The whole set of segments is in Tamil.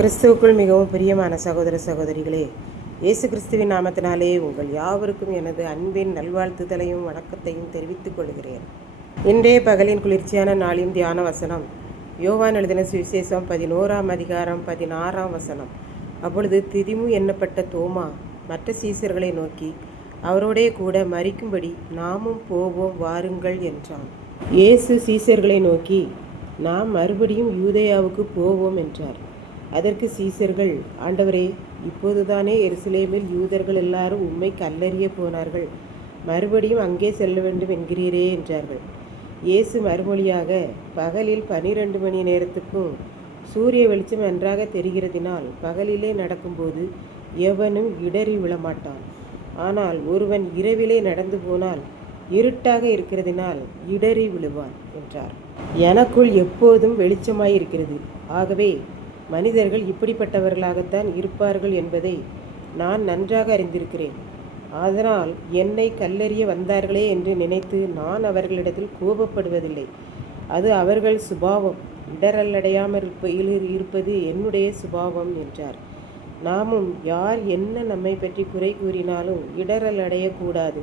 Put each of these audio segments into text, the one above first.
கிறிஸ்துவுக்குள் மிகவும் பிரியமான சகோதர சகோதரிகளே, இயேசு கிறிஸ்துவின் நாமத்தினாலே உங்கள் யாவருக்கும் எனது அன்பின் நல்வாழ்த்துதலையும் வணக்கத்தையும் தெரிவித்துக் கொள்கிறேன். இன்றைய பகலின் குளிர்ச்சியான நாளின் தியான வசனம் யோவான் எழுதின சுவிசேஷம் 11ஆம் அதிகாரம் 16ஆம் வசனம். அப்பொழுது திதிமு எண்ணப்பட்ட தோமா மற்ற சீசர்களை நோக்கி, அவரோடே கூட மரிக்கும்படி நாமும் போவோம் வாருங்கள் என்றான். இயேசு சீசர்களை நோக்கி, நாம் மறுபடியும் யூதேயாவுக்கு போவோம் என்றார். அதற்கு சீசர்கள், ஆண்டவரே, இப்போதுதானே எருசலேமில் யூதர்கள் எல்லாரும் உம்மை கல்லறிய போனார்கள், மறுபடியும் அங்கே செல்ல வேண்டும் என்கிறீரே என்றார்கள். இயேசு மறுமொழியாக, பகலில் 12 மணி நேரத்துக்கும் சூரிய வெளிச்சம் நன்றாக தெரிகிறதினால் பகலிலே நடக்கும்போது எவனும் இடறி விழமாட்டான். ஆனால் ஒருவன் இரவிலே நடந்து போனால் இருட்டாக இருக்கிறதினால் இடறி விழுவான் என்றார். எனக்குள் எப்போதும் வெளிச்சமாயிருக்கிறது. ஆகவே மனிதர்கள் இப்படிப்பட்டவர்களாகத்தான் இருப்பார்கள் என்பதை நான் நன்றாக அறிந்திருக்கிறேன். அதனால் என்னை கல்லெறிய வந்தார்களே என்று நினைத்து நான் அவர்களிடத்தில் கோபப்படுவதில்லை. அது அவர்கள் சுபாவம். இடரலடையாமல் இருப்பது என்னுடைய சுபாவம் என்றார். நாமும் யார் என்ன நம்மை பற்றி குறை கூறினாலும் இடரல் அடையக்கூடாது.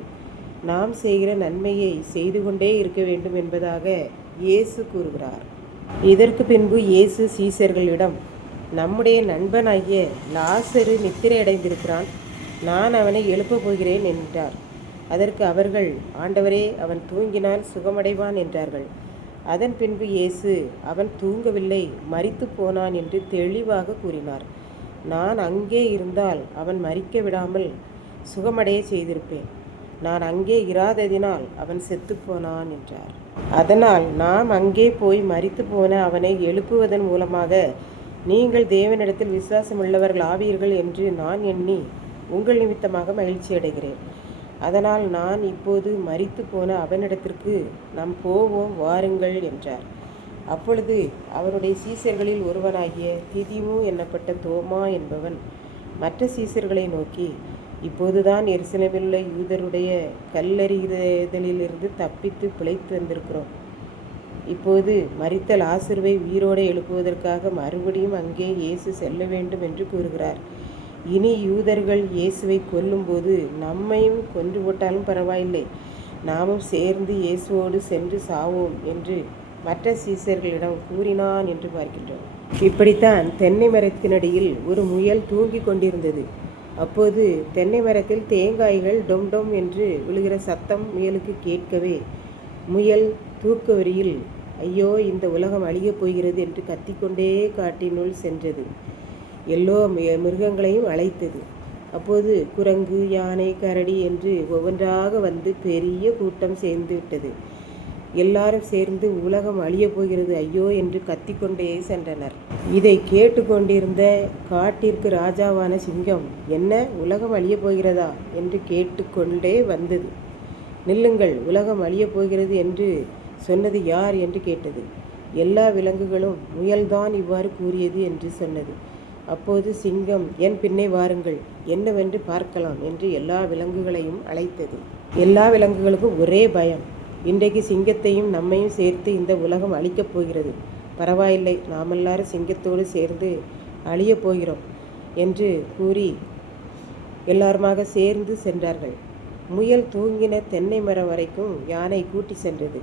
நாம் செய்கிற நன்மையை செய்து கொண்டே இருக்க வேண்டும் என்பதாக இயேசு கூறுகிறார். இதற்கு பின்பு இயேசு சீசர்களிடம், நம்முடைய நண்பனாகிய லாசரு நித்திரை அடைந்திருக்கிறான், நான் அவனை எழுப்பப் போகிறேன் என்றார். அதற்கு அவர்கள், ஆண்டவரே, அவன் தூங்கினால் சுகமடைவான் என்றார்கள். அதன் பின்பு இயேசு, அவன் தூங்கவில்லை, மரித்து போனான் என்று தெளிவாக கூறினார். நான் அங்கே இருந்தால் அவன் மரிக்க விடாமல் சுகமடைய செய்திருப்பேன். நான் அங்கே இராததினால் அவன் செத்துப்போனான் என்றார். அதனால் நாம் அங்கே போய் மரித்து போன அவனை எழுப்புவதன் மூலமாக நீங்கள் தேவனிடத்தில் விசுவாசமுள்ளவர்கள் ஆவீர்கள் என்று நான் எண்ணி உங்கள் நிமித்தமாக மகிழ்ச்சி அடைகிறேன். அதனால் நான் இப்போது மரித்து போன அவனிடத்திற்கு நாம் போவோம் வாருங்கள் என்றார். அப்பொழுது அவருடைய சீசர்களில் ஒருவனாகிய திதிமு எண்ணப்பட்ட தோமா என்பவன் மற்ற சீசர்களை நோக்கி, இப்போதுதான் எருசலேமிலுள்ள யூதருடைய கல்லறிதலிலிருந்து தப்பித்து பிழைத்து வந்திருக்கிறோம். இப்போது மரித்த லாசருவை உயிரோடு எழுப்புவதற்காக மறுபடியும் அங்கே இயேசு செல்ல வேண்டும் என்று கூறுகிறார். இனி யூதர்கள் இயேசுவை கொல்லும்போது நம்மையும் கொன்று போட்டாலும் பரவாயில்லை, நாமும் சேர்ந்து இயேசுவோடு சென்று சாவோம் என்று மற்ற சீசர்களிடம் கூறினான் என்று பார்க்கின்றோம். இப்படித்தான் தென்னை மரத்தினடியில் ஒரு முயல் தூங்கி கொண்டிருந்தது. அப்போது தென்னை மரத்தில் தேங்காய்கள் டொம் டொம் என்று விழுகிற சத்தம் முயலுக்கு கேட்கவே முயல் தூக்க வரியில், ஐயோ, இந்த உலகம் அழியப் போகிறது என்று கத்திக்கொண்டே காட்டினுள் சென்றது. எல்லோ மிருகங்களையும் அழைத்தது. அப்போது குரங்கு, யானை, கரடி என்று ஒவ்வொன்றாக வந்து பெரிய கூட்டம் சேர்ந்து விட்டது. எல்லாரும் சேர்ந்து உலகம் அழியப் போகிறது ஐயோ என்று கத்திக்கொண்டே சென்றனர். இதை கேட்டுக்கொண்டிருந்த காட்டிற்கு ராஜாவான சிங்கம், என்ன, உலகம் அழியப் போகிறதா என்று கேட்டுக்கொண்டே வந்தது. நில்லுங்கள், உலகம் அழியப் போகிறது என்று சொன்னது யார் என்று கேட்டது. எல்லா விலங்குகளும் முயல்தான் இவ்வாறு கூறியது என்று சொன்னது. அப்போது சிங்கம், என் பின்னே வாருங்கள், என்னவென்று பார்க்கலாம் என்று எல்லா விலங்குகளையும் அழைத்தது. எல்லா விலங்குகளுக்கும் ஒரே பயம். இன்றைக்கு சிங்கத்தையும் நம்மையும் சேர்த்து இந்த உலகம் அழிக்கப் போகிறது, பரவாயில்லை, நாமெல்லாரும் சிங்கத்தோடு சேர்ந்து அழியப் போகிறோம் என்று கூறி எல்லாருமாக சேர்ந்து சென்றார்கள். முயல் தூங்கின தென்னை மரம் வரைக்கும் யானை கூட்டி சென்றது.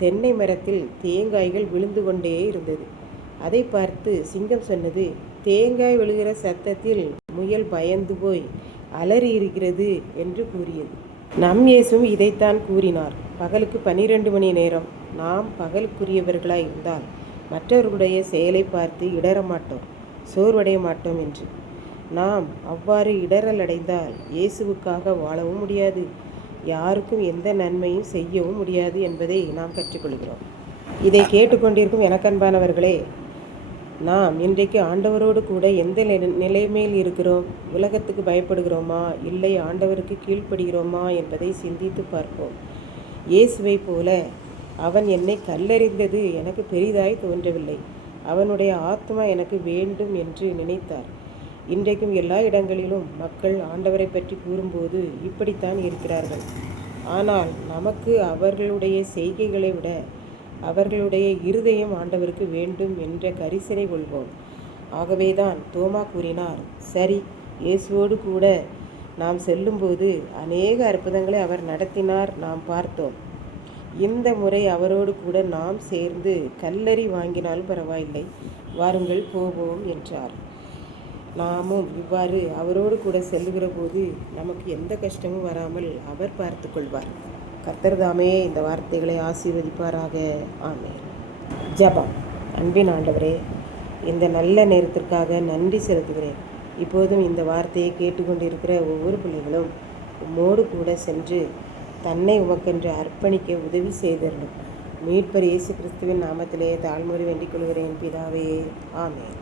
தென்னை மரத்தில் தேங்காய்கள் விழுந்து கொண்டே இருந்தது. அதை பார்த்து சிங்கம் சொன்னது, தேங்காய் விழுகிற சத்தத்தில் முயல் பயந்து போய் அலறி இருக்கிறது என்று கூறியது. நம் இயேசுவும் இதைத்தான் கூறினார். பகலுக்கு 12 மணி நேரம் நாம் பகலுக்குரியவர்களாய் இருந்தால் மற்றவர்களுடைய செயலை பார்த்து இடற மாட்டோம், சோர்வடைய மாட்டோம் என்று. நாம் அவ்வாறு இடரல் அடைந்தால் இயேசுவுக்காக வாழவும் முடியாது, யாருக்கும் எந்த நன்மையும் செய்யவும் முடியாது என்பதை நாம் கற்றுக்கொள்கிறோம். இதை கேட்டுக்கொண்டிருக்கும் எனக்கன்பானவர்களே, நாம் இன்றைக்கு ஆண்டவரோடு கூட எந்த நிலைமையில் இருக்கிறோம்? உலகத்துக்கு பயப்படுகிறோமா, இல்லை ஆண்டவருக்கு கீழ்ப்படுகிறோமா என்பதை சிந்தித்து பார்ப்போம். இயேசுவை போல அவன் என்னை கல்லெறிந்தது எனக்கு பெரிதாய் தோன்றவில்லை, அவனுடைய ஆத்மா எனக்கு வேண்டும் என்று நினைத்தார். இன்றைக்கும் எல்லா இடங்களிலும் மக்கள் ஆண்டவரை பற்றி கூறும்போது இப்படித்தான் இருக்கிறார்கள். ஆனால் நமக்கு அவர்களுடைய செய்கைகளை விட அவர்களுடைய இருதயம் ஆண்டவருக்கு வேண்டும் என்ற கரிசனை கொள்வோம். ஆகவேதான் தோமா கூறினார், சரி, இயேசுவோடு கூட நாம் செல்லும்போது அநேக அற்புதங்களை அவர் நடத்தினார், நாம் பார்த்தோம். இந்த முறை அவரோடு கூட நாம் சேர்ந்து கல்லறி வாங்கினாலும் பரவாயில்லை, வாருங்கள் போவோம் என்றார். நாமும் இவ்வாறு அவரோடு கூட செல்லுகிற போது நமக்கு எந்த கஷ்டமும் வராமல் அவர் பார்த்து கொள்வார். கர்த்தர் தாமே இந்த வார்த்தைகளை ஆசீர்வதிப்பாராக. ஆமென். ஜெபம். அன்பின் ஆண்டவரே, இந்த நல்ல நேரத்திற்காக நன்றி செலுத்துகிறேன். இப்போதும் இந்த வார்த்தையை கேட்டுக்கொண்டிருக்கிற ஒவ்வொரு பிள்ளைகளும் உம்மோடு கூட சென்று தன்னை உமக்கென்று அர்ப்பணிக்க உதவி செய்தரணும். மீட்பர் இயேசு கிறிஸ்துவின் நாமத்திலே தாழ்மையோடு வேண்டிக் கொள்கிறேன் பிதாவே. ஆமென்.